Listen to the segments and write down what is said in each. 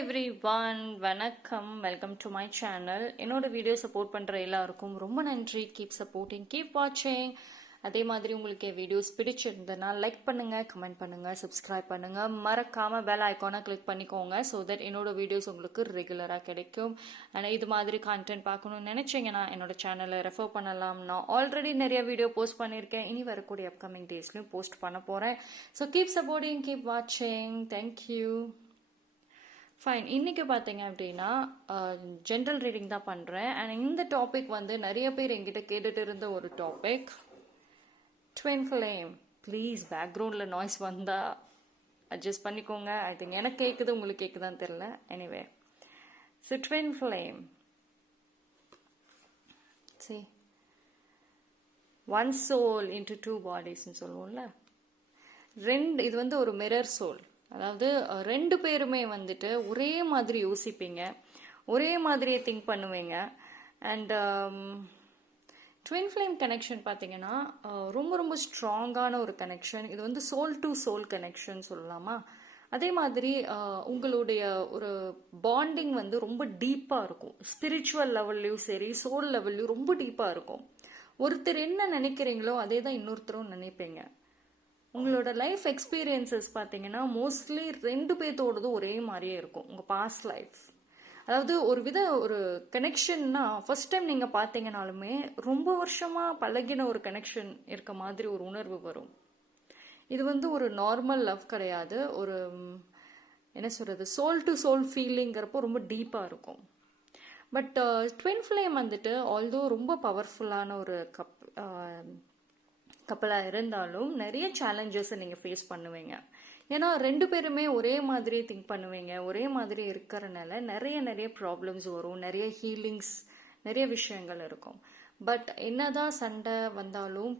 Everyone, வணக்கம். Welcome to my channel. என்னோட video support பண்ணுற எல்லாருக்கும் ரொம்ப நன்றி. கீப் சப்போர்ட்டிங், கீப் வாட்சிங். அதே மாதிரி உங்களுக்கு வீடியோஸ் பிடிச்சிருந்ததுன்னா லைக் பண்ணுங்கள், கமெண்ட் பண்ணுங்கள், சப்ஸ்கிரைப் பண்ணுங்கள். மறக்காமல் பெல் ஐக்கானை கிளிக் பண்ணிக்கோங்க. ஸோ தட் என்னோட வீடியோஸ் உங்களுக்கு ரெகுலராக கிடைக்கும். ஆனால் இது மாதிரி கான்டென்ட் பார்க்கணும்னு நினச்சிங்கன்னா என்னோட சேனலை ரெஃபர் பண்ணலாம். நான் ஆல்ரெடி நிறைய வீடியோ போஸ்ட் பண்ணியிருக்கேன். இனி வரக்கூடிய அப்கமிங் டேஸ்லையும் போஸ்ட் பண்ண போகிறேன். ஸோ கீப் சப்போர்ட்டிங், கீப் வாட்சிங். தேங்க்யூ. ஃபைன். இன்றைக்கி பார்த்தீங்க அப்படின்னா ஜென்ரல் ரீடிங் தான் பண்ணுறேன். அண்ட் இந்த டாபிக் வந்து நிறைய பேர் என்கிட்ட கேட்டுட்டு இருந்த ஒரு டாபிக். Twin flame. ப்ளீஸ் பேக்ரவுண்டில் நாய்ஸ் வந்தால் அட்ஜஸ்ட் பண்ணிக்கோங்க. ஐ திங்க் எனக்கு கேட்குது, உங்களுக்கு கேட்குதான்னு தெரில. Anyway, so twin flame. See, one soul into two பாடிஸ்ன்னு சொல்லுவோம்ல. இது வந்து ஒரு மிரர் சோல். அதாவது ரெண்டு பேருமே வந்துட்டு ஒரே மாதிரி யோசிப்பீங்க, ஒரே மாதிரியே திங்க் பண்ணுவீங்க. அண்ட் ட்வின் ஃப்ளேம் கனெக்ஷன் பார்த்தீங்கன்னா ரொம்ப ரொம்ப ஸ்ட்ராங்கான ஒரு கனெக்ஷன். இது வந்து சோல் டு சோல் கனெக்ஷன் சொல்லலாமா. அதே மாதிரி உங்களுடைய ஒரு பாண்டிங் வந்து ரொம்ப டீப்பாக இருக்கும். ஸ்பிரிச்சுவல் லெவல்லையும் சரி, சோல் லெவல்லையும் ரொம்ப டீப்பாக இருக்கும். ஒருத்தர் என்ன நினைக்கிறீங்களோ அதே தான் இன்னொருத்தரும் நினைப்பீங்க. உங்களோட லைஃப் எக்ஸ்பீரியன்சஸ் பார்த்தீங்கன்னா மோஸ்ட்லி ரெண்டு பேர்த்தோடதும் ஒரே மாதிரியே இருக்கும். உங்கள் பாஸ்ட் லைஃப், அதாவது ஒரு கனெக்ஷன்னா ஃபர்ஸ்ட் டைம் நீங்கள் பார்த்தீங்கனாலுமே ரொம்ப வருஷமாக பழகின ஒரு கனெக்ஷன் இருக்க மாதிரி ஒரு உணர்வு வரும். இது வந்து ஒரு நார்மல் லவ் கிடையாது. ஒரு என்ன சொல்கிறது, சோல் டு சோல் ஃபீலிங்கிறப்போ ரொம்ப டீப்பாக இருக்கும். பட் ட்வின் ஃப்ளேம் வந்துட்டு ஆல்தோ ரொம்ப பவர்ஃபுல்லான ஒரு கப்பலாக இருந்தாலும் நிறைய சேலஞ்சஸை நீங்கள் ஃபேஸ் பண்ணுவீங்க. ஏன்னா ரெண்டு பேருமே ஒரே மாதிரி திங்க் பண்ணுவீங்க, ஒரே மாதிரி இருக்கிறனால நிறைய ப்ராப்ளம்ஸ் வரும், நிறைய ஹீலிங்ஸ், நிறைய விஷயங்கள் இருக்கும். பட் என்னதான் சண்டை வந்தாலும்,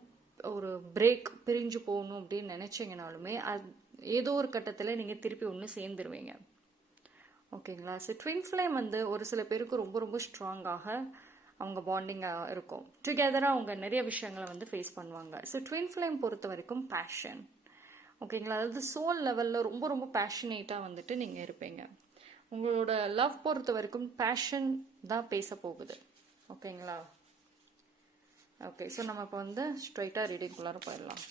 ஒரு பிரேக், பிரிஞ்சு போகணும் அப்படின்னு நினச்சிங்கனாலுமே ஏதோ ஒரு கட்டத்தில் நீங்கள் திருப்பி ஒன்று சேர்ந்துருவீங்க. ஓகேங்களா. ஸோ ட்வின் ஃப்ளேம் வந்து ஒரு சில பேருக்கு ரொம்ப ரொம்ப ஸ்ட்ராங்காக அவங்க பாண்டிங்காக இருக்கும். டுகெதராக அவங்க நிறைய விஷயங்களை வந்து ஃபேஸ் பண்ணுவாங்க. ஸோ ட்வின் ஃப்ளேம் பொறுத்த வரைக்கும் பேஷன். ஓகேங்களா. அதாவது சோல் லெவலில் ரொம்ப ரொம்ப பேஷனேட்டாக வந்துட்டு நீங்கள் இருப்பீங்க. உங்களோட லவ் பொறுத்த வரைக்கும் பேஷன் தான் பேச போகுது. ஓகேங்களா. ஓகே, ஸோ நம்ம இப்போ வந்து ஸ்ட்ரைட்டாக ரீடிங்குள்ளார போயிடலாம்.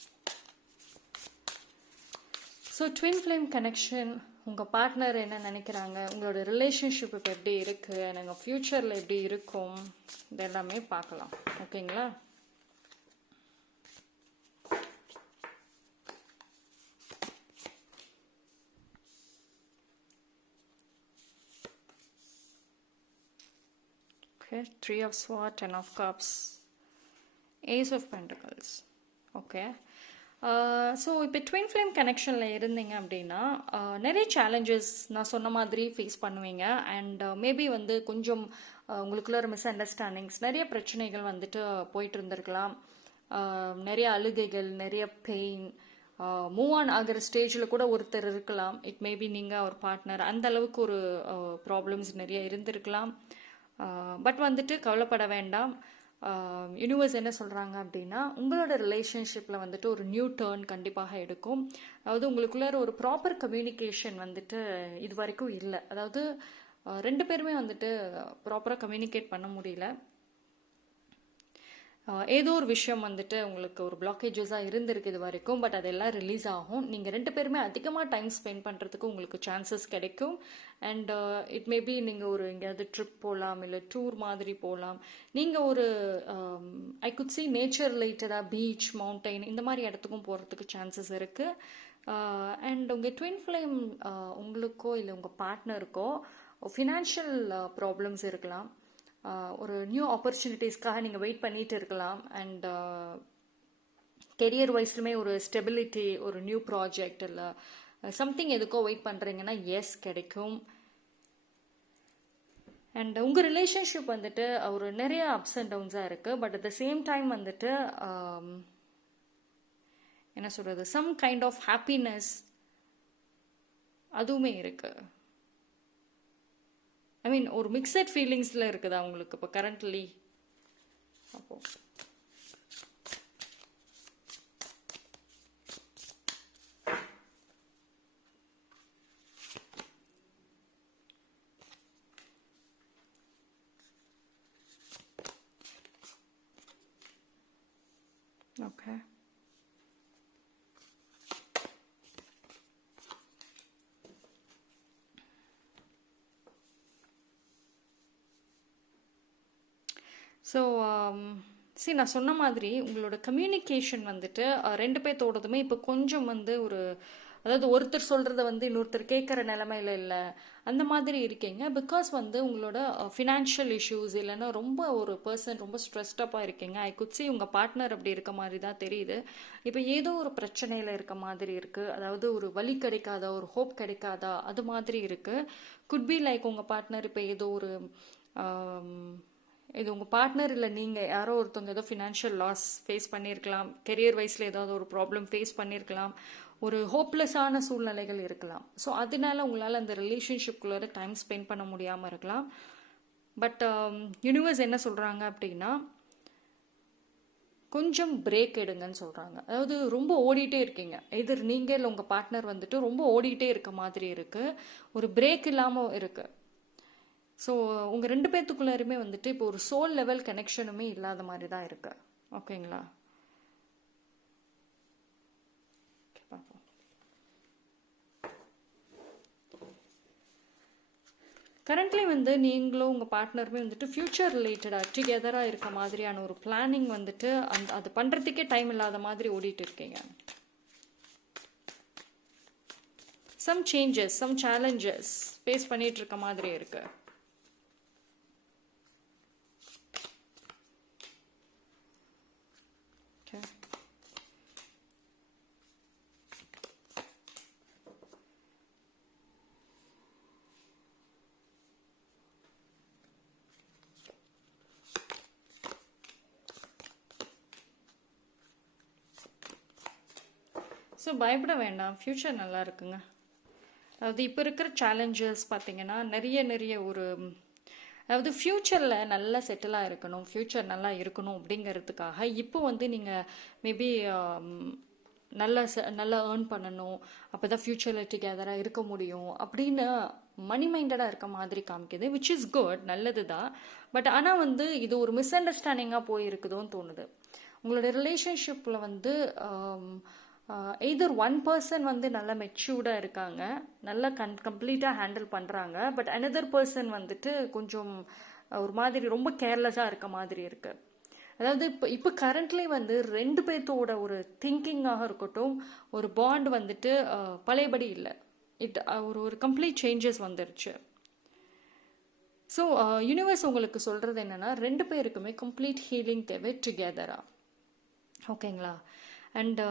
ஸோ ட்வின் ஃப்ளேம் கனெக்ஷன், உங்கள் பார்ட்னர் என்ன நினைக்கிறாங்க, உங்களோட ரிலேஷன்ஷிப் இப்போ எப்படி இருக்குது, நாங்கள் ஃப்யூச்சரில் எப்படி இருக்கும், இதெல்லாமே பார்க்கலாம். ஓகேங்களா. Okay, 3 of Swords, 10 of Cups, Ace of Pentacles. Okay. So இப்போ ட்வின் ஃப்ளேம் கனெக்ஷனில் இருந்தீங்க அப்படின்னா நிறைய சேலஞ்சஸ் நான் சொன்ன மாதிரி ஃபேஸ் பண்ணுவீங்க. அண்ட் மேபி வந்து கொஞ்சம் உங்களுக்குள்ள மிஸ் அண்டர்ஸ்டாண்டிங்ஸ், நிறைய பிரச்சனைகள் வந்துட்டு போயிட்டு இருந்திருக்கலாம். நிறைய அழுகைகள், நிறைய பெயின், மூவ் ஆன் ஆகிற ஸ்டேஜில் கூட ஒருத்தர் இருக்கலாம். இட் மேபி நீங்கள் ஒரு பார்ட்னர், அந்த அளவுக்கு ஒரு ப்ராப்ளம்ஸ் நிறைய இருந்திருக்கலாம். பட் வந்துட்டு கவலைப்பட வேண்டாம். யூனிவர்ஸ் என்ன சொல்கிறாங்க அப்படின்னா, உங்களோட ரிலேஷன்ஷிப்பில் வந்துட்டு ஒரு நியூ டேர்ன் கண்டிப்பாக எடுக்கும். அதாவது உங்களுக்குள்ள ஒரு ப்ராப்பர் கம்யூனிகேஷன் வந்துட்டு இது வரைக்கும் இல்லை. அதாவது ரெண்டு பேருமே வந்துட்டு ப்ராப்பராக கம்யூனிகேட் பண்ண முடியல. ஏதோ ஒரு விஷயம் வந்துட்டு உங்களுக்கு ஒரு பிளாக்கேஜஸாக இருந்திருக்கு இது வரைக்கும். பட் அதெல்லாம் ரிலீஸ் ஆகும். நீங்கள் ரெண்டு பேருமே அதிகமாக டைம் ஸ்பெண்ட் பண்ணுறதுக்கு உங்களுக்கு சான்சஸ் கிடைக்கும். அண்ட் இட் மேபி நீங்கள் ஒரு எங்கேயாவது ட்ரிப் போகலாம், இல்லை டூர் மாதிரி போகலாம். நீங்கள் ஒரு ஐ குட் சி நேச்சர் ரிலேட்டடாக பீச், மவுண்டைன், இந்த மாதிரி இடத்துக்கும் போகிறதுக்கு சான்சஸ் இருக்குது. அண்ட் உங்கள் ட்வின் ஃப்ளேம் உங்களுக்கோ இல்லை உங்கள் பார்ட்னருக்கோ ஃபினான்ஷியல் ப்ராப்ளம்ஸ் இருக்கலாம். ஒரு நியூ ஆப்பர்ச்சுனிட்டிஸ்க்காக நீங்கள் வெயிட் பண்ணிட்டு இருக்கலாம். அண்ட் கெரியர் வைஸ்லுமே ஒரு ஸ்டெபிலிட்டி, ஒரு நியூ ப்ராஜெக்ட் இல்லை சம்திங் எதுக்கோ வெயிட் பண்ணுறீங்கன்னா எஸ் கிடைக்கும். அண்ட் உங்கள் ரிலேஷன்ஷிப் வந்துட்டு ஒரு நிறைய அப்ஸ் அண்ட் டவுன்ஸாக இருக்குது. But at the same time வந்துட்டு என்ன சொல்கிறது, சம் கைண்ட் ஆஃப் ஹாப்பினஸ் அதுவுமே இருக்குது. ஐ மீன் ஒரு மிக்சட் ஃபீலிங்ஸில் இருக்குதா உங்களுக்கு இப்போ கரண்ட்லி? அப்போ ஓகே. ஸோ சரி, நான் சொன்ன மாதிரி உங்களோட கம்யூனிகேஷன் வந்துட்டு ரெண்டு பேர்த்தோடதுமே இப்போ கொஞ்சம் வந்து ஒரு, அதாவது ஒருத்தர் சொல்கிறத வந்து இன்னொருத்தர் கேட்குற நிலமையில இல்லை, அந்த மாதிரி இருக்கீங்க. பிகாஸ் வந்து உங்களோட ஃபினான்ஷியல் இஷ்யூஸ் இல்லைன்னா ரொம்ப ஒரு பர்சன் ரொம்ப ஸ்ட்ரெஸ்டப்பாக இருக்கீங்க. ஐ குட் சி உங்கள் பார்ட்னர் அப்படி இருக்க மாதிரி தான் தெரியுது. இப்போ ஏதோ ஒரு பிரச்சனையில் இருக்க மாதிரி இருக்குது. அதாவது ஒரு வழி கிடைக்காதா, ஒரு ஹோப் கிடைக்காதா, அது மாதிரி இருக்குது. குட் பி லைக் உங்கள் பார்ட்னர் இப்போ ஏதோ ஒரு இது உங்கள் பார்ட்னர் இல்லை நீங்கள் யாரோ ஒருத்தவங்க ஏதோ ஃபினான்ஷியல் லாஸ் ஃபேஸ் பண்ணியிருக்கலாம், கெரியர் வைஸில் ஏதாவது ஒரு ப்ராப்ளம் ஃபேஸ் பண்ணியிருக்கலாம், ஒரு ஹோப்லெஸ்ஸான சூழ்நிலைகள் இருக்கலாம். ஸோ அதனால உங்களால் அந்த ரிலேஷன்ஷிப்குள்ளே டைம் ஸ்பெண்ட் பண்ண முடியாமல் இருக்கலாம். பட் யூனிவர்ஸ் என்ன சொல்கிறாங்க அப்படின்னா, கொஞ்சம் பிரேக் எடுங்கன்னு சொல்கிறாங்க. அதாவது ரொம்ப ஓடிட்டே இருக்கீங்க, எதிர் நீங்கள் இல்லை உங்கள் பார்ட்னர் வந்துட்டு ரொம்ப ஓடிட்டே இருக்க மாதிரி இருக்குது, ஒரு பிரேக் இல்லாமல் இருக்குது. ஸோ உங்கள் ரெண்டு பேர்த்துக்குள்ளாருமே வந்துட்டு இப்போ ஒரு சோல் லெவல் கனெக்ஷனுமே இல்லாத மாதிரி தான் இருக்கு. ஓகேங்களா? பார்ப்போம். கரண்ட்லி வந்து நீங்களும் உங்கள் பார்ட்னருமே வந்துட்டு ஃப்யூச்சர் ரிலேட்டடாக டுகெதராக இருக்க மாதிரியான ஒரு பிளானிங் வந்துட்டு அது பண்ணுறதுக்கே டைம் இல்லாத மாதிரி ஓடிட்டு இருக்கீங்க. Some changes, some challenges face பண்ணிட்டு இருக்க மாதிரி இருக்கு. ஸோ பயப்பட வேண்டாம், ஃப்யூச்சர் நல்லா இருக்குங்க. அதாவது இப்போ இருக்கிற சேலஞ்சஸ் பார்த்தீங்கன்னா நிறைய ஒரு, அதாவது ஃப்யூச்சரில் நல்லா செட்டிலாக இருக்கணும், ஃப்யூச்சர் நல்லா இருக்கணும் அப்படிங்கிறதுக்காக இப்போ வந்து நீங்கள் மேபி நல்லா ஏர்ன் பண்ணணும், அப்போ தான் ஃப்யூச்சரில் டுகெதராக இருக்க முடியும் அப்படின்னு மணி மைண்டடாக இருக்க மாதிரி காமிக்குது. விச் இஸ் குட், நல்லது தான். பட் ஆனால் வந்து இது ஒரு மிஸ் அண்டர்ஸ்டாண்டிங்காக போயிருக்குதோன்னு தோணுது. உங்களோட ரிலேஷன்ஷிப்பில் வந்து எய்தர் ஒன் பர்சன் வந்து நல்லா மெச்சூர்டாக இருக்காங்க, நல்லா கம்ப்ளீட்டாக ஹேண்டில் பண்ணுறாங்க, பட் அனதர் பர்சன் வந்துட்டு கொஞ்சம் ஒரு மாதிரி ரொம்ப கேர்லெஸ்ஸாக இருக்க மாதிரி இருக்குது. அதாவது இப்போ கரண்ட்லி வந்து ரெண்டு பேர்த்தோட ஒரு திங்கிங்காக இருக்கட்டும், ஒரு பாண்ட் வந்துட்டு பழையபடி இல்லை, ஒரு கம்ப்ளீட் சேஞ்சஸ் வந்துருச்சு. ஸோ யூனிவர்ஸ் உங்களுக்கு சொல்கிறது என்னென்னா, ரெண்டு பேருக்குமே கம்ப்ளீட் ஹீலிங் தேவை டுகெதராக. ஓகேங்களா? அண்ட்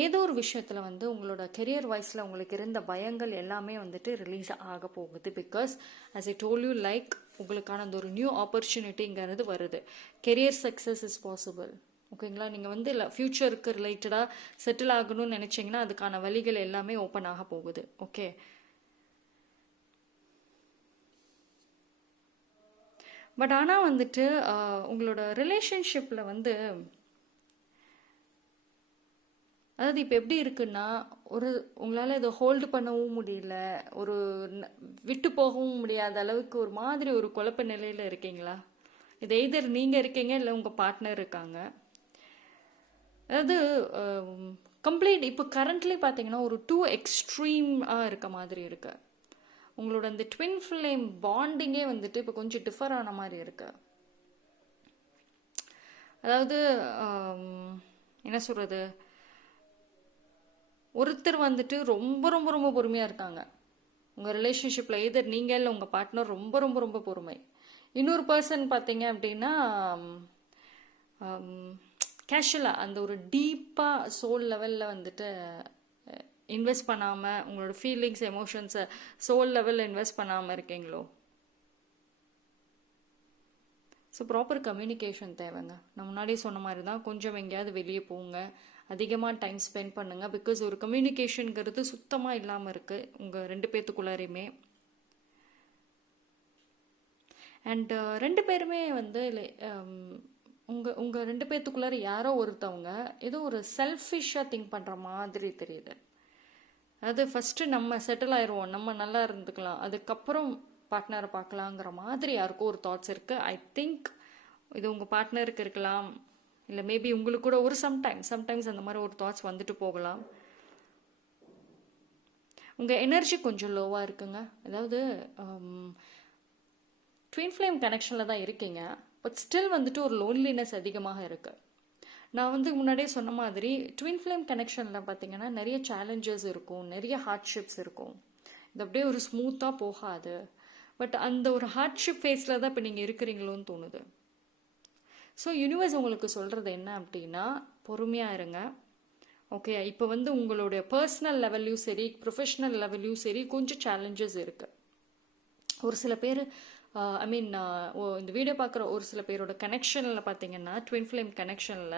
ஏதோ ஒரு விஷயத்தில் வந்து உங்களோட கெரியர் வைஸில் உங்களுக்கு இருந்த பயங்கள் எல்லாமே வந்துட்டு ரிலீஸ் ஆக போகுது. Because as I told you, like உங்களுக்கான அந்த ஒரு நியூ ஆப்பர்ச்சுனிட்டிங்கிறது வருது. Career success is possible. ஓகேங்களா? நீங்கள் வந்து இல்லை ஃப்யூச்சருக்கு ரிலேட்டடாக செட்டில் ஆகணும்னு நினச்சிங்கன்னா அதுக்கான வழிகள் எல்லாமே ஓப்பன் ஆக போகுது. ஓகே. பட் ஆனால் வந்துட்டு உங்களோட ரிலேஷன்ஷிப்பில் வந்து, அதாவது இப்போ எப்படி இருக்குன்னா, உங்களால் இதை ஹோல்டு பண்ணவும் முடியல, ஒரு விட்டு போகவும் முடியாத அளவுக்கு ஒரு மாதிரி ஒரு குழப்ப நிலையில் இருக்கீங்களா? இது எய்தர் நீங்கள் இருக்கீங்க இல்லை உங்கள் பார்ட்னர் இருக்காங்க. அதாவது கம்ப்ளீட் இப்போ கரண்ட்லி பார்த்தீங்கன்னா ஒரு டூ எக்ஸ்ட்ரீமாக இருக்க மாதிரி இருக்கு. உங்களோட அந்த ட்வின் ஃப்ளேம் பாண்டிங்கே வந்துட்டு இப்போ கொஞ்சம் டிஃபர் ஆன மாதிரி இருக்கு. அதாவது என்ன சொல்கிறது, ஒருத்தர் வந்துட்டு ரொம்ப ரொம்ப ரொம்ப பொறுமையாக இருக்காங்க உங்கள் ரிலேஷன்ஷிப்பில், எய்தர் நீங்கள் இல்லை உங்கள் பார்ட்னர் ரொம்ப ரொம்ப ரொம்ப பொறுமை. இன்னொரு பர்சன் பார்த்தீங்க அப்படின்னா கேஷுவலாக அந்த ஒரு டீப்பாக சோல் லெவலில் வந்துட்டு இன்வெஸ்ட் பண்ணாமல், உங்களோட ஃபீலிங்ஸ் எமோஷன்ஸை சோல் லெவலில் இன்வெஸ்ட் பண்ணாமல் இருக்கீங்களோ? ஸோ ப்ராப்பர் கம்யூனிகேஷன் தேவைங்க. நான் முன்னாடி சொன்ன மாதிரி தான், கொஞ்சம் எங்கேயாவது வெளியே போங்க, அதிகமாக டைம் ஸ்பெண்ட் பண்ணுங்கள். பிகாஸ் ஒரு கம்யூனிகேஷனுங்கிறது சுத்தமாக இல்லாமல் இருக்குது உங்கள் ரெண்டு பேர்த்துக்குள்ளாரையுமே. அண்ட் ரெண்டு பேருமே வந்து உங்கள் ரெண்டு பேர்த்துக்குள்ளார யாரோ ஒருத்தவங்க ஏதோ ஒரு செல்ஃபிஷாக திங்க் பண்ணுற மாதிரி தெரியுது. அதாவது ஃபஸ்ட்டு நம்ம செட்டில் ஆயிடுவோம், நம்ம நல்லா இருந்துக்கலாம், அதுக்கப்புறம் பார்ட்னரை பார்க்கலாங்கிற மாதிரி யாருக்கும் ஒரு தாட்ஸ் இருக்குது. ஐ திங்க் இது உங்கள் பார்ட்னருக்கு இருக்கலாம், இல்லை மேபி உங்களுக்கு கூட ஒரு சம்டைம்ஸ் அந்த மாதிரி ஒரு தாட்ஸ் வந்துட்டு போகலாம். உங்கள் எனர்ஜி கொஞ்சம் லோவாக இருக்குங்க. அதாவது ட்வின் ஃப்ளேம் கனெக்ஷனில் தான் இருக்கீங்க, பட் ஸ்டில் வந்துட்டு ஒரு லோன்லினஸ் அதிகமாக இருக்குது. நான் வந்து முன்னாடியே சொன்ன மாதிரி ட்வின் ஃப்ளேம் கனெக்ஷனில் பார்த்தீங்கன்னா நிறைய சேலஞ்சஸ் இருக்கும், நிறைய ஹார்ட்ஷிப்ஸ் இருக்கும். இது அப்படியே ஒரு ஸ்மூத்தாக போகாது. பட் அந்த ஒரு ஹார்ட்ஷிப் ஃபேஸில் தான் இப்போ நீங்கள் இருக்கிறீங்களோன்னு தோணுது. ஸோ யூனிவர்ஸ் உங்களுக்கு சொல்கிறது என்ன அப்படின்னா, பொறுமையாக இருங்க. ஓகே, இப்போ வந்து உங்களுடைய பர்சனல் லெவல்லையும் சரி, ப்ரொஃபஷ்னல் லெவல்லையும் சரி கொஞ்சம் சேலஞ்சஸ் இருக்குது. ஒரு சில பேர் ஐ மீன் இந்த வீடியோ பார்க்குற ஒரு சில பேரோட கனெக்ஷனில் பார்த்தீங்கன்னா, ட்வின் ஃப்ளேம் கனெக்ஷனில்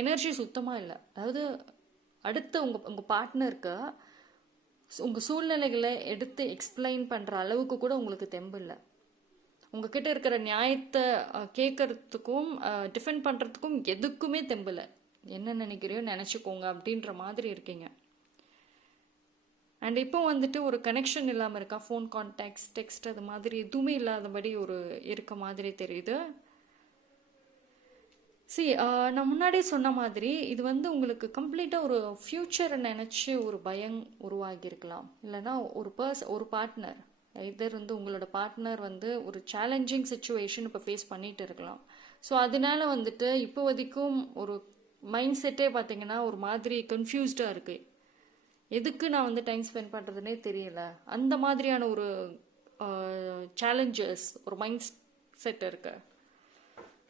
எனர்ஜி சுத்தமாக இல்லை. அதாவது அடுத்த உங்கள் பார்ட்னருக்கு உங்கள் சூழ்நிலைகளை எடுத்து எக்ஸ்பிளைன் பண்ணுற அளவுக்கு கூட உங்களுக்கு தெம்பு இல்லை. உங்ககிட்ட இருக்கிற நியாயத்தை கேட்கறதுக்கும் டிஃபெண்ட் பண்ணுறதுக்கும் எதுக்குமே தெம்பு இல்லை. என்ன நினைக்கிறியோ நினச்சிக்கோங்க அப்படின்ற மாதிரி இருக்கீங்க. அண்ட் இப்போ வந்துட்டு ஒரு கனெக்ஷன் இல்லாமல் இருக்கா, ஃபோன் கான்டாக்ட்ஸ், டெக்ஸ்ட் அது மாதிரி எதுவுமே இல்லாதபடி ஒரு இருக்க மாதிரி தெரியுது. நான் முன்னாடியே சொன்ன மாதிரி இது வந்து உங்களுக்கு கம்ப்ளீட்டாக ஒரு ஃப்யூச்சரை நினச்சி ஒரு பயம் உருவாகியிருக்கலாம். இல்லைன்னா ஒரு பார்ட்னர் இதர் வந்து உங்களோட பார்ட்னர் வந்து ஒரு சேலஞ்சிங் சுச்சுவேஷன் இப்போ ஃபேஸ் பண்ணிட்டு இருக்கலாம். ஸோ அதனால வந்துட்டு இப்போ வரைக்கும் ஒரு மைண்ட் செட்டே பார்த்தீங்கன்னா ஒரு மாதிரி கன்ஃபியூஸ்டாக இருக்குது. எதுக்கு நான் வந்து டைம் ஸ்பெண்ட் பண்ணுறதுனே தெரியல, அந்த மாதிரியான ஒரு சேலஞ்சஸ், ஒரு மைண்ட் செட் இருக்கு.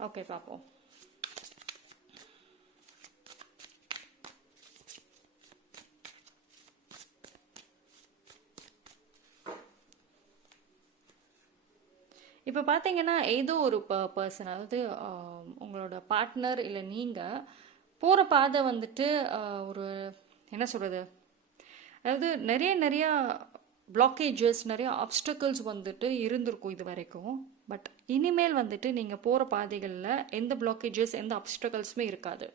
ஓகே, பார்ப்போம். இப்போ பார்த்தீங்கன்னா ஏதோ ஒரு பர்சன், அதாவது உங்களோட பார்ட்னர் இல்லை நீங்கள் போகிற பாதை வந்துட்டு ஒரு என்ன சொல்கிறது, அதாவது நிறையா பிளாக்கேஜஸ், நிறைய ஆப்ஸ்டக்கிள்ஸ் வந்துட்டு இருந்திருக்கும் இது வரைக்கும். பட் இனிமேல் வந்துட்டு நீங்கள் போகிற பாதைகளில் எந்த பிளாக்கேஜஸ், எந்த ஆப்ஸ்டக்கிள்ஸுமே இருக்காது.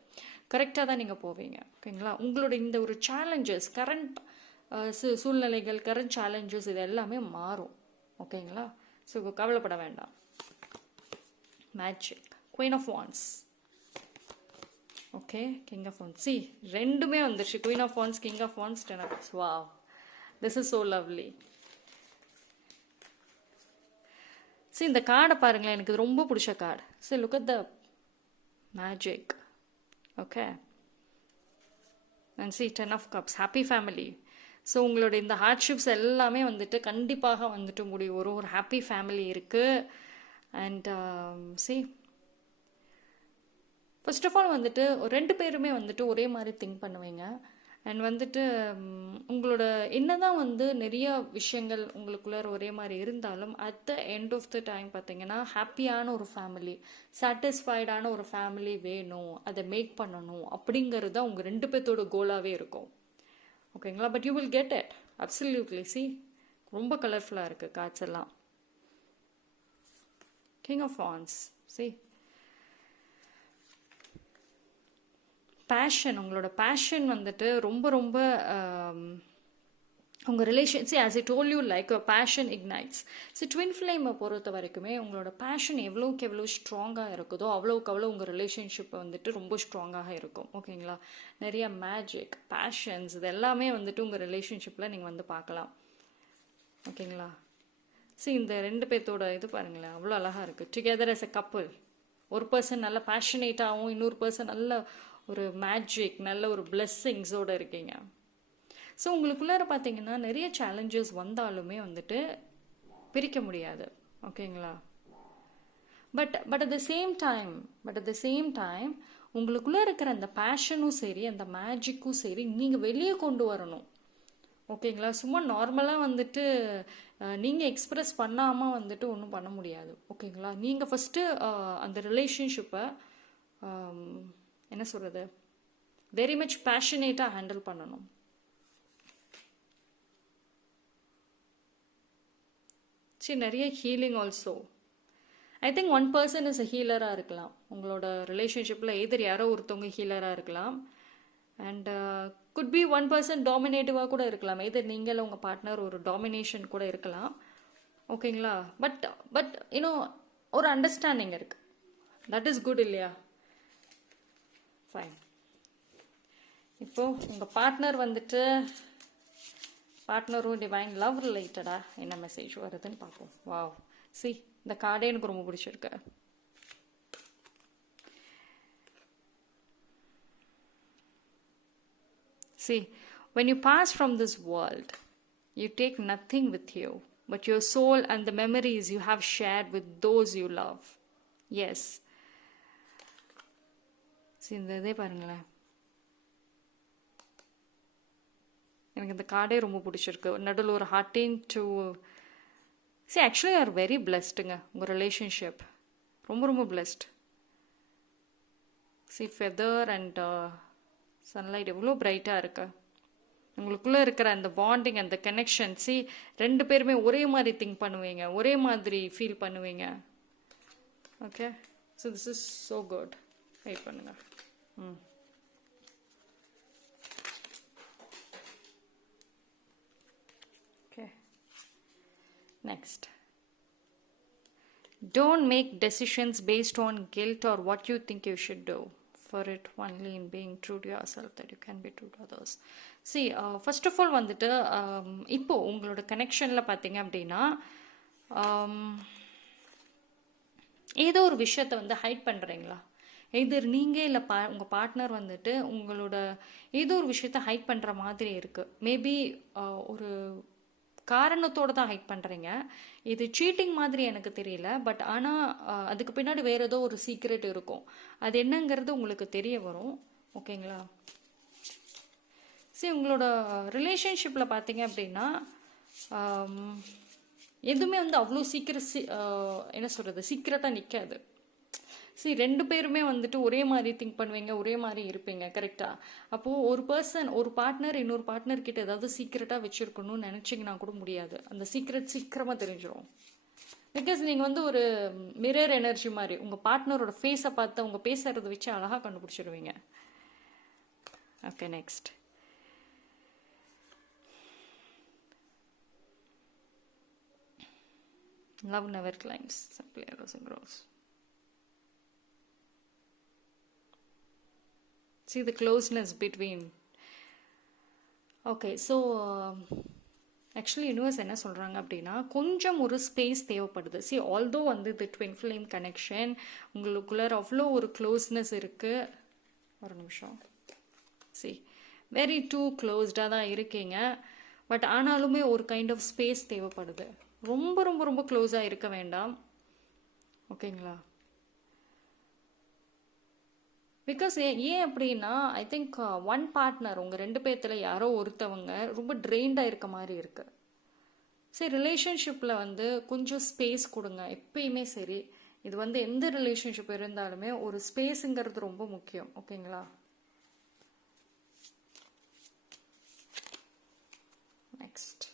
கரெக்டாக தான் நீங்கள் போவீங்க. ஓகேங்களா? உங்களோட இந்த ஒரு சேலஞ்சஸ், கரண்ட் சூழ்நிலைகள், கரண்ட் சேலஞ்சஸ் இது எல்லாமே மாறும். ஓகேங்களா? ஸோ கவலைப்பட வேண்டாம். Magic, queen of wands. Okay, king of wands. ரெண்டுமே வந்துருச்சு. Queen of wands, king of wands, 10 of Cups. Wow, this is so lovely. இந்த கார்டை பாருங்களேன், எனக்கு இது ரொம்ப பிடிச்ச card. Look at the magic. Okay, and 10 of Cups, happy family. So உங்களோட இந்த ஹார்ட்ஷிப்ஸ் எல்லாமே வந்துட்டு கண்டிப்பாக வந்துட்டு முடியும். ஒரு ஹாப்பி ஃபேமிலி இருக்குது. அண்ட் ஃபர்ஸ்ட் ஆஃப் ஆல் வந்துட்டு 2 பேருமே வந்துட்டு ஒரே மாதிரி திங்க் பண்ணுவீங்க. அண்ட் வந்துட்டு உங்களோட என்னதான் வந்து நிறைய விஷயங்கள் உங்களுக்குள்ளார ஒரே மாதிரி இருந்தாலும் at the end of the time பார்த்தீங்கன்னா ஹாப்பியான ஒரு ஃபேமிலி, சாட்டிஸ்ஃபைடான ஒரு ஃபேமிலி வேணும், அதை மேக் பண்ணணும் அப்படிங்கிறது தான் உங்கள் 2 பேர்த்தோட கோலாகவே இருக்கும். ஓகேங்களா? But you will get it absolutely. ரொம்ப கலர்ஃபுல்லாக இருக்குது கார்ட்ஸ் எல்லாம். King of wands. பேஷன், உங்களோட பேஷன் வந்துட்டு ரொம்ப ரொம்ப உங்கள் relation, as I told you, like passion ignites. Twin ஃப்ளேமை பொறுத்த வரைக்குமே உங்களோட பேஷன் எவ்வளோக்கு எவ்வளோ ஸ்ட்ராங்காக இருக்குதோ அவ்வளோக்கு அவ்வளோ உங்கள் ரிலேஷன்ஷிப்பை வந்துட்டு ரொம்ப ஸ்ட்ராங்காக இருக்கும். ஓகேங்களா? நிறைய மேஜிக், பேஷன்ஸ் இது எல்லாமே வந்துட்டு உங்கள் ரிலேஷன்ஷிப்பில் நீங்கள் வந்து பார்க்கலாம். ஓகேங்களா? இந்த 2 பேர்த்தோட இது பாருங்களேன், அவ்வளோ அழகாக இருக்குது. Together as a couple. ஒரு பர்சன் நல்ல பேஷனேட்டாகவும், இன்னொரு பர்சன் நல்ல ஒரு மேஜிக், நல்ல ஒரு பிளெஸ்ஸிங்ஸோடு இருக்கீங்க. ஸோ உங்களுக்குள்ளார பார்த்தீங்கன்னா நிறைய சேலஞ்சஸ் வந்தாலுமே வந்துட்டு பிரிக்க முடியாது. ஓகேங்களா? But at the same time உங்களுக்குள்ளே இருக்கிற அந்த பேஷனும் சரி, அந்த மேஜிக்கும் சரி, நீங்கள் வெளியே கொண்டு வரணும். ஓகேங்களா? சும்மா நார்மலாக வந்துட்டு நீங்கள் எக்ஸ்ப்ரெஸ் பண்ணாமல் வந்துட்டு ஒன்றும் பண்ண முடியாது. ஓகேங்களா? நீங்கள் ஃபஸ்ட்டு அந்த ரிலேஷன்ஷிப்பை என்ன சொல்கிறது, வெரி மச் பேஷனேட்டாக ஹேண்டில் பண்ணணும். நிறைய healing also. I think one person is a ஹீலராக இருக்கலாம் உங்களோட ரிலேஷன்ஷிப்பில். எதிர் யாரோ ஒருத்தவங்க ஹீலராக இருக்கலாம். And could be one person டாமினேட்டிவாக கூட இருக்கலாம். எதிர் நீங்கள் உங்கள் பார்ட்னர் ஒரு டாமினேஷன் கூட இருக்கலாம். ஓகேங்களா? பட் ஒரு அண்டர்ஸ்டாண்டிங் இருக்குது. தட் இஸ் குட் இல்லையா? ஃபைன். இப்போ உங்கள் பார்ட்னர் வந்துட்டு பார்ட்னரும் டிவைன் லவ் ரிலேட்டடாக என்ன மெசேஜ் வருதுன்னு பார்ப்போம். வாவ், சி இந்த கார்டே எனக்கு ரொம்ப பிடிச்சிருக்கு. See, when you pass from this world, you take nothing with you but your soul and the memories you have shared with those you love. Yes. See, இந்த இதே பாருங்களேன், எனக்கு இந்த கார்டே ரொம்ப பிடிச்சிருக்கு. நடுவில் ஒரு hurting to see actually you are very blessedங்க. உங்கள் ரிலேஷன்ஷிப் ரொம்ப ரொம்ப blessed. see feather and sunlight எவ்வளோ பிரைட்டாக இருக்கு. உங்களுக்குள்ளே இருக்கிற அந்த பாண்டிங், அந்த கனெக்ஷன், சி ரெண்டு பேருமே ஒரே மாதிரி திங்க் பண்ணுவீங்க, ஒரே மாதிரி ஃபீல் பண்ணுவீங்க. Okay, so this is so good. Wait பண்ணுங்க. Okay, next. Don't make decisions based on guilt or what you think you should do. For it only in being true to yourself that you can be true to others. See, first of all வந்துட்டு இப்போ உங்களோட கனெக்ஷனில் பார்த்தீங்க அப்படின்னா ஏதோ ஒரு விஷயத்தை வந்து height பண்ணுறீங்களா? எதிர் நீங்கள் இல்லை உங்கள் பார்ட்னர் வந்துட்டு உங்களோட ஏதோ ஒரு விஷயத்தை ஹைட் பண்ணுற மாதிரி இருக்குது. மேபி ஒரு காரணத்தோடு தான் ஹைட் பண்ணுறீங்க. இது சீட்டிங் மாதிரி எனக்கு தெரியல, பட் ஆனால் அதுக்கு பின்னாடி வேறு ஏதோ ஒரு சீக்ரெட் இருக்கும். அது என்னங்கிறது உங்களுக்கு தெரிய வரும். ஓகேங்களா? சரி, உங்களோட ரிலேஷன்ஷிப்பில் பார்த்தீங்க அப்படின்னா எதுவுமே வந்து அவ்வளோ சீக்கிரம் என்ன சொல்கிறது, சீக்கிரட்டாக நிற்காது. சரி, ரெண்டு பேருமே வந்துட்டு ஒரே மாதிரி திங்க் பண்ணுவீங்க, ஒரே மாதிரி இருப்பீங்க. கரெக்டாக? அப்போது ஒரு பர்சன், ஒரு பார்ட்னர் இன்னொரு பார்ட்னர் கிட்ட ஏதாவது சீக்கிரட்டாக வச்சுருக்கணும்னு நினச்சிங்கன்னா கூட முடியாது. அந்த சீக்ரெட் சீக்கிரமாக தெரிஞ்சிடும். பிகாஸ் நீங்கள் வந்து ஒரு மிரர் எனர்ஜி மாதிரி உங்கள் பார்ட்னரோட ஃபேஸை பார்த்து அவங்க பேசுகிறத வச்சு அழகாக கண்டுபிடிச்சிடுவீங்க. Okay, next. Love never claims, simply grows and grows. See the closeness between. Okay, so actually universe என்ன சொல்கிறாங்க அப்படின்னா கொஞ்சம் ஒரு ஸ்பேஸ் தேவைப்படுது. சி ஆல்தோ வந்து இது ட்வின் ஃப்ளேம் கனெக்ஷன், உங்களுக்குள்ளே அவ்வளோ ஒரு க்ளோஸ்னஸ் இருக்குது. ஒரு நிமிஷம். சி வெரி டூ க்ளோஸ்டாக தான் இருக்கீங்க, பட் ஆனாலுமே ஒரு கைண்ட் ஆஃப் ஸ்பேஸ் தேவைப்படுது. ரொம்ப ரொம்ப ரொம்ப க்ளோஸாக இருக்க வேண்டாம். ஓகேங்களா? பிகாஸ் ஏன் அப்படின்னா ஐ திங்க் ஒன் பார்ட்னர், உங்கள் ரெண்டு பேர்த்தில் யாரோ ஒருத்தவங்க ரொம்ப ட்ரெயின்டாக இருக்க மாதிரி இருக்குது. சரி, ரிலேஷன்ஷிப்பில் வந்து கொஞ்சம் ஸ்பேஸ் கொடுங்க எப்பயுமே. சரி, இது வந்து எந்த ரிலேஷன்ஷிப் இருந்தாலுமே ஒரு ஸ்பேஸுங்கிறது ரொம்ப முக்கியம். ஓகேங்களா? நெக்ஸ்ட்.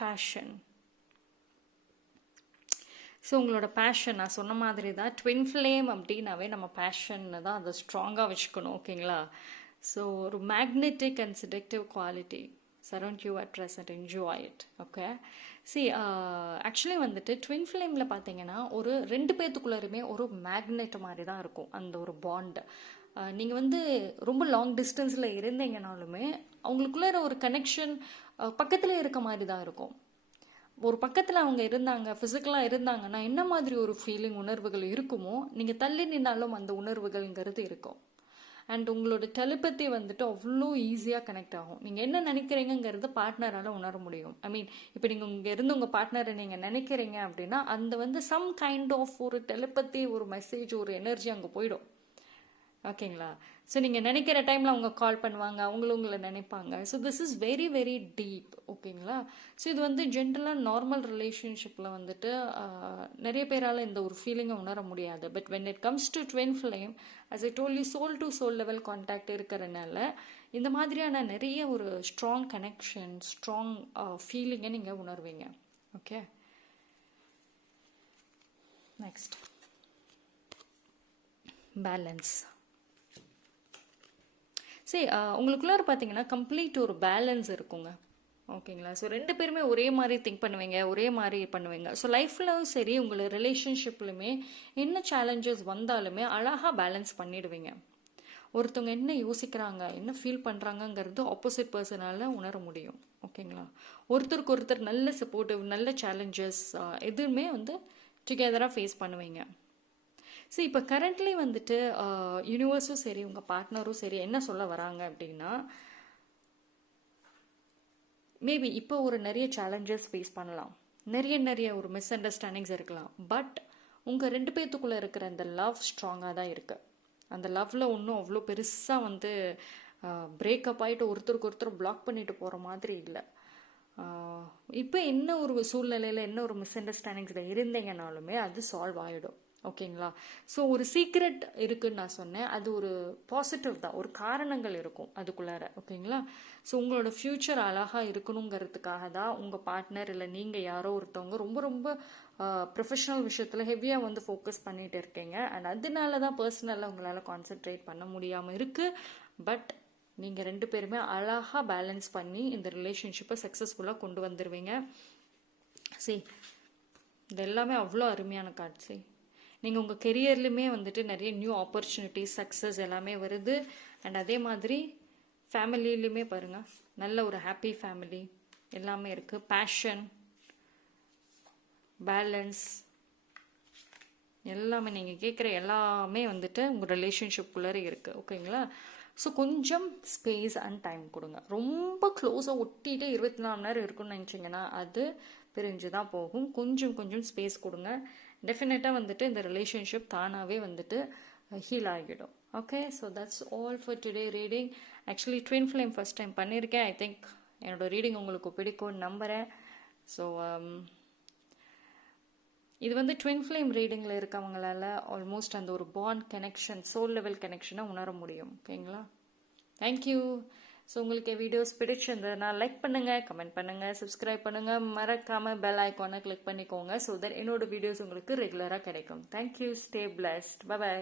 பேஷன். ஸோ உங்களோட பேஷன் நான் சொன்ன மாதிரி தான், ட்வின் ஃப்ளேம் அப்படின்னாவே நம்ம பேஷன்னு தான் அதை ஸ்ட்ராங்காக வச்சுக்கணும். ஓகேங்களா? ஸோ ஒரு magnetic and seductive quality surround you at present, enjoy it. Okay, see actually வந்துட்டு ட்வின் ஃப்ளேமில் பார்த்தீங்கன்னா ஒரு ரெண்டு பேர்த்துக்குள்ளருமே ஒரு மேக்னெட் மாதிரி தான் இருக்கும் அந்த ஒரு பாண்டு. நீங்கள் வந்து ரொம்ப லாங் டிஸ்டன்ஸில் இருந்தீங்கனாலுமே அவங்களுக்குள்ளே ஒரு கனெக்ஷன் பக்கத்தில் இருக்க மாதிரி தான் இருக்கும். ஒரு பக்கத்தில் அவங்க இருந்தாங்க, ஃபிசிக்கலாக இருந்தாங்கன்னா என்ன மாதிரி ஒரு ஃபீலிங், உணர்வுகள் இருக்குமோ நீங்கள் தள்ளி நின்னாலும் அந்த உணர்வுகள்ங்கிறது இருக்கும். அண்ட் உங்களோட டெலிபதி வந்துட்டு அவ்வளோ ஈஸியாக கனெக்ட் ஆகும். நீங்கள் என்ன நினைக்கிறீங்கிறது பார்ட்னரால் உணர முடியும். ஐ மீன், இப்போ நீங்கள் இங்கே இருந்து உங்கள் பார்ட்னரை நீங்கள் நினைக்கிறீங்க அப்படின்னா அந்த வந்து சம் கைண்ட் ஆஃப் ஒரு டெலிபதி, ஒரு மெசேஜ், ஒரு எனர்ஜி அங்கே போயிடும். ஓகேங்களா? ஸோ நீங்கள் நினைக்கிற டைமில் அவங்க கால் பண்ணுவாங்க, அவங்களும் உங்களை நினைப்பாங்க. So this is very very deep. ஓகேங்களா? ஸோ இது வந்து ஜென்ரலாக நார்மல் ரிலேஷன்ஷிப்பில் வந்துட்டு நிறைய பேரால் இந்த ஒரு ஃபீலிங்கை உணர முடியாது. But when it comes to twin flame, as I told you, soul to soul level contact இருக்கிறனால இந்த மாதிரியான நிறைய ஒரு ஸ்ட்ராங் கனெக்ஷன், ஸ்ட்ராங் ஃபீலிங்கை நீங்கள் உணர்வீங்க. Okay, next. பேலன்ஸ். சரி, உங்களுக்குள்ளார பார்த்தீங்கன்னா கம்ப்ளீட் ஒரு பேலன்ஸ் இருக்குங்க. ஓகேங்களா? ஸோ 2 பேருமே ஒரே மாதிரி திங்க் பண்ணுவீங்க, ஒரே மாதிரி பண்ணுவீங்க. ஸோ லைஃப்லயும் சரி, உங்கள ரிலேஷன்ஷிப்லையுமே என்ன சேலஞ்சஸ் வந்தாலுமே அழகா பேலன்ஸ் பண்ணிடுவீங்க. ஒருத்தவங்க என்ன யோசிக்கிறாங்க, என்ன ஃபீல் பண்ணுறாங்கங்கிறது ஆப்போசிட் பர்சனால உணர முடியும். ஓகேங்களா? ஒருத்தருக்கு ஒருத்தர் நல்ல சப்போர்ட்டிவ், நல்ல சேலஞ்சஸ் எதுவுமே வந்து டுகெதராக ஃபேஸ் பண்ணுவீங்க. ஸோ இப்போ கரண்ட்லி வந்துட்டு யூனிவர்ஸும் சரி, உங்கள் பார்ட்னரும் சரி என்ன சொல்ல வராங்க அப்படின்னா, மேபி இப்போ ஒரு நிறைய சேலஞ்சஸ் ஃபேஸ் பண்ணலாம், நிறைய ஒரு மிஸ் அண்டர்ஸ்டாண்டிங்ஸ் இருக்கலாம். பட் உங்கள் 2 பேர்த்துக்குள்ளே இருக்கிற அந்த லவ் ஸ்ட்ராங்காக தான் இருக்குது. அந்த லவ்வில் ஒன்றும் அவ்வளோ பெருசாக வந்து பிரேக்கப் ஆகிட்டு ஒருத்தருக்கு ஒருத்தர் பிளாக் பண்ணிட்டு போகிற மாதிரி இல்லை. இப்போ என்ன ஒரு சூழ்நிலையில் என்ன ஒரு மிஸ் அண்டர்ஸ்டாண்டிங்ஸில் இருந்தீங்கனாலுமே அது சால்வ் ஆகிடும். ஓகேங்களா? ஸோ ஒரு சீக்ரெட் இருக்குன்னு நான் சொன்னேன், அது ஒரு பாசிட்டிவ் தான், ஒரு காரணங்கள் இருக்கும் அதுக்குள்ளார. ஓகேங்களா? ஸோ உங்களோட ஃப்யூச்சர் அழகாக இருக்கணுங்கிறதுக்காக தான் உங்கள் பார்ட்னர் இல்லை நீங்கள் யாரோ ஒருத்தவங்க ரொம்ப ரொம்ப ப்ரொஃபஷனல் விஷயத்தில் ஹெவியாக வந்து ஃபோக்கஸ் பண்ணிட்டு இருக்கீங்க. அண்ட் அதனால தான் பர்சனலாக உங்களால் கான்சென்ட்ரேட் பண்ண முடியாமல் இருக்குது. பட் நீங்கள் 2 பேருமே அழகாக பேலன்ஸ் பண்ணி இந்த ரிலேஷன்ஷிப்பை சக்ஸஸ்ஃபுல்லாக கொண்டு வந்துடுவீங்க. சரி, இது எல்லாமே அவ்வளோ அருமையான காட்சி. நீங்கள் உங்கள் கெரியர்லையுமே வந்துட்டு நிறைய நியூ ஆப்பர்ச்சுனிட்டிஸ், சக்ஸஸ் எல்லாமே வருது. அண்ட் அதே மாதிரி ஃபேமிலியிலையுமே பாருங்கள், நல்ல ஒரு ஹாப்பி ஃபேமிலி எல்லாமே இருக்குது. பேஷன், பேலன்ஸ் எல்லாமே நீங்கள் கேட்குற எல்லாமே வந்துட்டு உங்கள் ரிலேஷன்ஷிப்குள்ளே இருக்குது. ஓகேங்களா? ஸோ கொஞ்சம் ஸ்பேஸ் அண்ட் டைம் கொடுங்க. ரொம்ப க்ளோஸாக ஒட்டிகிட்டே 24 மணி நேரம் இருக்குன்னு நினச்சிங்கன்னா அது பிரிஞ்சு தான் போகும். கொஞ்சம் ஸ்பேஸ் கொடுங்க. டெஃபினட்டாக வந்துட்டு இந்த ரிலேஷன்ஷிப் தானாகவே வந்துட்டு ஹீல் ஆகிடும். Okay, so that's all for today reading. Actually twin flame first time பண்ணியிருக்கேன். ஐ திங்க் என்னோடய ரீடிங் உங்களுக்கு பிடிக்கும்னு நம்புகிறேன். ஸோ இது வந்து ட்வின் ஃப்ளேம் ரீடிங்கில் இருக்கவங்களால ஆல்மோஸ்ட் அந்த ஒரு பாண்ட் கனெக்ஷன், சோல் லெவல் கனெக்ஷனை உணர முடியும். ஓகேங்களா? தேங்க்யூ. ஸோ உங்களுக்கு வீடியோஸ் பிடிச்சிருந்ததுன்னா லைக் பண்ணுங்கள், கமெண்ட் பண்ணுங்கள், சப்ஸ்கிரைப் பண்ணுங்கள், மறக்காமல் பெல் ஐக்கானை கிளிக் பண்ணிக்கோங்க. ஸோ தட் என்னோட வீடியோஸ் உங்களுக்கு ரெகுலராக கிடைக்கும். தேங்க்யூ. Stay blessed. பை.